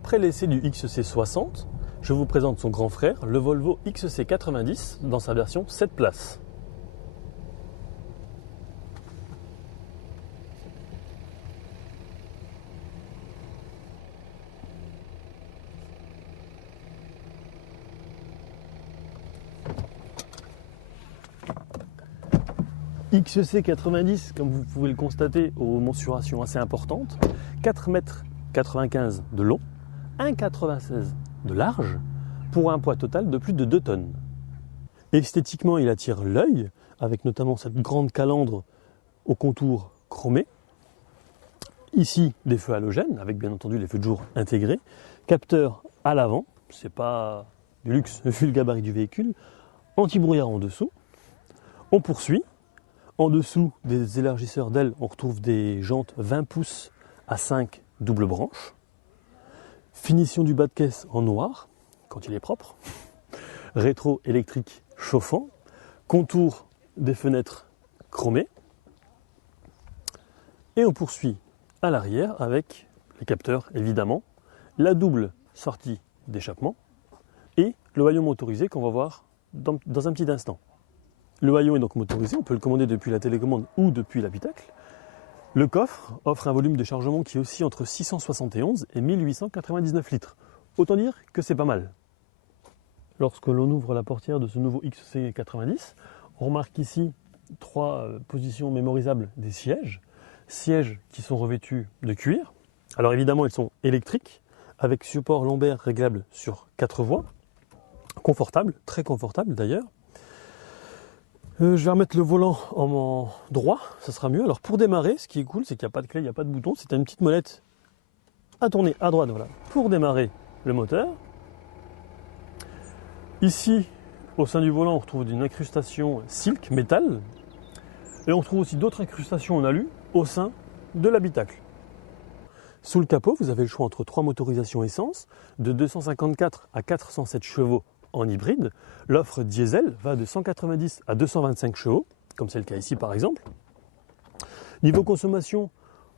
Après l'essai du XC60, je vous présente son grand frère, le Volvo XC90 dans sa version 7 places. XC90, comme vous pouvez le constater, aux mensurations assez importantes, 4,95 m de long, 1,96 m de large, pour un poids total de plus de 2 tonnes. Esthétiquement, il attire l'œil, avec notamment cette grande calandre au contour chromé. Ici, des feux halogènes, avec bien entendu les feux de jour intégrés. Capteur à l'avant, c'est pas du luxe vu le gabarit du véhicule. Anti-brouillard en dessous. On poursuit. En dessous des élargisseurs d'ailes, on retrouve des jantes 20 pouces à 5 double branches. Finition du bas de caisse en noir, quand il est propre. Rétro électrique chauffant. Contour des fenêtres chromées. Et on poursuit à l'arrière avec les capteurs évidemment, la double sortie d'échappement et le haillon motorisé qu'on va voir dans un petit instant. Le haillon est donc motorisé, on peut le commander depuis la télécommande ou depuis l'habitacle. Le coffre offre un volume de chargement qui oscille entre 671 et 1899 litres. Autant dire que c'est pas mal. Lorsque l'on ouvre la portière de ce nouveau XC90, on remarque ici 3 positions mémorisables des sièges. Sièges qui sont revêtus de cuir. Alors évidemment, ils sont électriques, avec support lombaire réglable sur 4 voies. Confortable, très confortable d'ailleurs. Je vais remettre le volant en droit, ça sera mieux. Alors pour démarrer, ce qui est cool, c'est qu'il n'y a pas de clé, il n'y a pas de bouton. C'est une petite molette à tourner à droite, voilà, pour démarrer le moteur. Ici, au sein du volant, on retrouve une incrustation silk, métal. Et on retrouve aussi d'autres incrustations en alu au sein de l'habitacle. Sous le capot, vous avez le choix entre 3 motorisations essence, de 254 à 407 chevaux en hybride. L'offre diesel va de 190 à 225 chevaux, comme c'est le cas ici par exemple. Niveau consommation,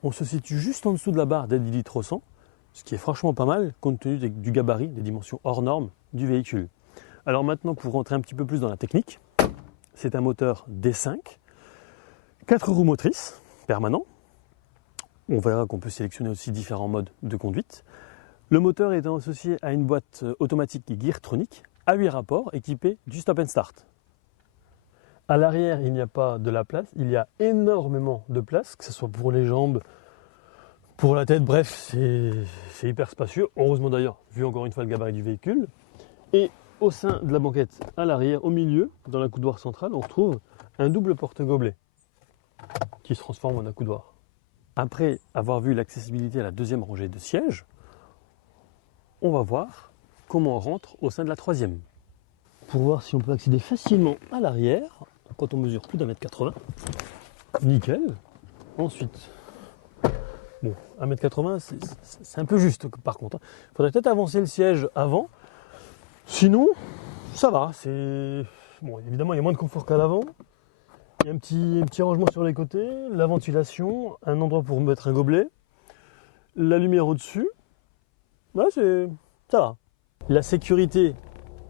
on se situe juste en dessous de la barre des 10 litres au 100, ce qui est franchement pas mal compte tenu du gabarit, des dimensions hors normes du véhicule. Alors maintenant, pour rentrer un petit peu plus dans la technique, c'est un moteur D5, 4 roues motrices, permanent. On verra qu'on peut sélectionner aussi différents modes de conduite. Le moteur étant associé à une boîte automatique Geartronic à 8 rapports équipée du stop and start. À l'arrière, il n'y a pas de la place, il y a énormément de place, que ce soit pour les jambes, pour la tête, bref, c'est hyper spacieux. Heureusement d'ailleurs, vu encore une fois le gabarit du véhicule. Et au sein de la banquette, à l'arrière, au milieu, dans la coudoir centrale, on retrouve un double porte-gobelet qui se transforme en accoudoir. Après avoir vu l'accessibilité à la deuxième rangée de sièges, on va voir comment on rentre au sein de la troisième. Pour voir si on peut accéder facilement à l'arrière, quand on mesure plus d'1,80 m, nickel. Ensuite, bon, 1,80 m, c'est un peu juste par contre. Il faudrait peut-être avancer le siège avant. Sinon, ça va. Bon, évidemment, il y a moins de confort qu'à l'avant. Il y a un petit rangement sur les côtés, la ventilation, un endroit pour mettre un gobelet, la lumière au-dessus. Ouais, ça va. La sécurité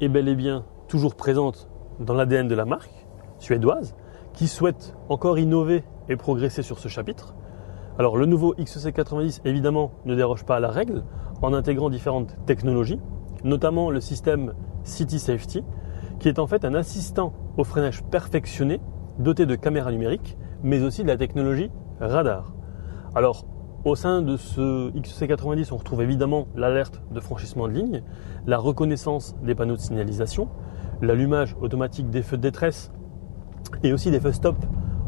est bel et bien toujours présente dans l'ADN de la marque suédoise, qui souhaite encore innover et progresser sur ce chapitre. Alors le nouveau XC90 évidemment ne déroge pas à la règle en intégrant différentes technologies, notamment le système City Safety, qui est en fait un assistant au freinage perfectionné, doté de caméras numériques, mais aussi de la technologie radar. Alors, au sein de ce XC90, on retrouve évidemment l'alerte de franchissement de ligne, la reconnaissance des panneaux de signalisation, l'allumage automatique des feux de détresse et aussi des feux stop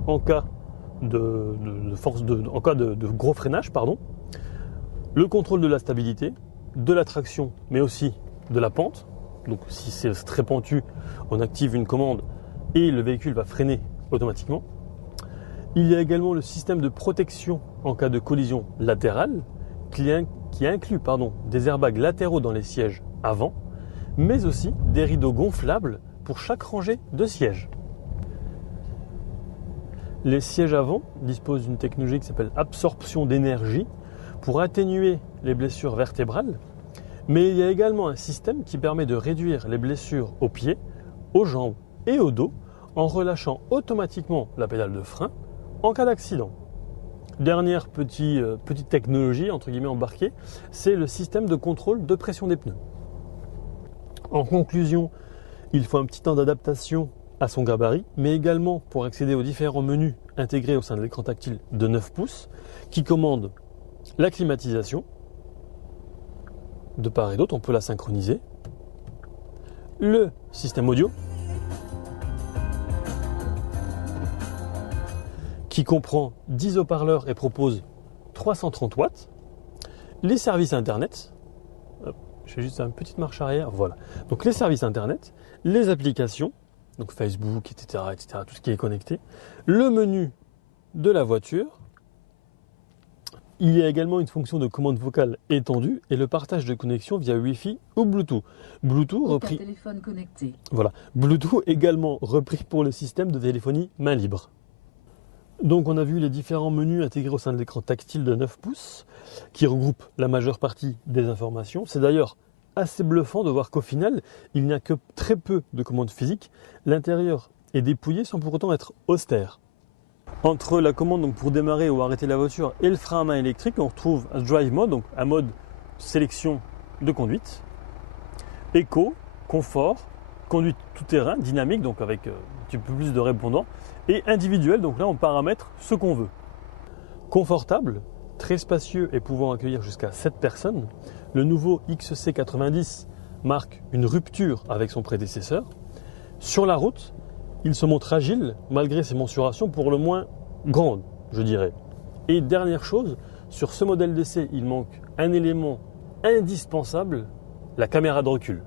en cas de gros freinage, le contrôle de la stabilité, de la traction, mais aussi de la pente. Donc si c'est très pentu, on active une commande et le véhicule va freiner automatiquement. Il y a également le système de protection en cas de collision latérale qui inclut des airbags latéraux dans les sièges avant, mais aussi des rideaux gonflables pour chaque rangée de sièges. Les sièges avant disposent d'une technologie qui s'appelle absorption d'énergie pour atténuer les blessures vertébrales Mais il y a également un système qui permet de réduire les blessures aux pieds, aux jambes et au dos en relâchant automatiquement la pédale de frein en cas d'accident. Dernière petite technologie entre guillemets embarquée, c'est le système de contrôle de pression des pneus. En conclusion, il faut un petit temps d'adaptation à son gabarit, mais également pour accéder aux différents menus intégrés au sein de l'écran tactile de 9 pouces qui commande la climatisation. De part et d'autre, on peut la synchroniser. Le système audio qui comprend 10 haut-parleurs et propose 330 watts. Les services internet. Je fais juste une petite marche arrière. Voilà. Donc les services internet, les applications, donc Facebook, etc., tout ce qui est connecté. Le menu de la voiture. Il y a également une fonction de commande vocale étendue et le partage de connexion via Wi-Fi ou Bluetooth. Bluetooth repris. Téléphone connecté. Voilà. Bluetooth également repris pour le système de téléphonie main libre. Donc on a vu les différents menus intégrés au sein de l'écran tactile de 9 pouces qui regroupent la majeure partie des informations. C'est d'ailleurs assez bluffant de voir qu'au final, il n'y a que très peu de commandes physiques. L'intérieur est dépouillé sans pour autant être austère. Entre la commande donc pour démarrer ou arrêter la voiture et le frein à main électrique, on retrouve un Drive Mode, donc un mode sélection de conduite, éco, confort, conduite tout-terrain, dynamique, donc avec un petit peu plus de répondants, et individuel, donc là on paramètre ce qu'on veut. Confortable, très spacieux et pouvant accueillir jusqu'à 7 personnes, le nouveau XC90 marque une rupture avec son prédécesseur. Sur la route, il se montre agile malgré ses mensurations pour le moins grandes, je dirais. Et dernière chose, sur ce modèle d'essai, il manque un élément indispensable, la caméra de recul.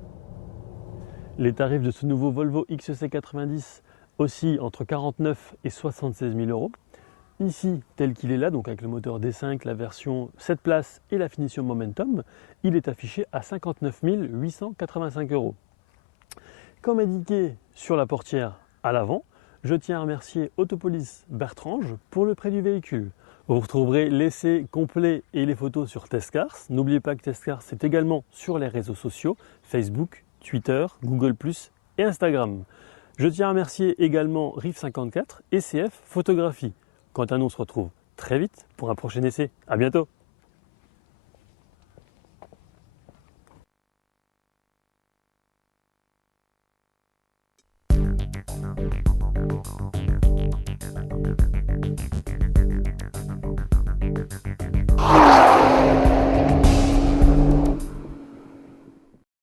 Les tarifs de ce nouveau Volvo XC90 oscillent entre 49 et 76 000 euros. Ici, tel qu'il est là, donc avec le moteur D5, la version 7 places et la finition Momentum, il est affiché à 59 885 euros. Comme indiqué sur la portière à l'avant, je tiens à remercier Autopolice Bertrange pour le prêt du véhicule. Vous retrouverez l'essai complet et les photos sur Testcars. N'oubliez pas que Testcars c'est également sur les réseaux sociaux, Facebook, Twitter, Google+, et Instagram. Je tiens à remercier également Riv54 et CF Photographie. Quant à nous, on se retrouve très vite pour un prochain essai. À bientôt.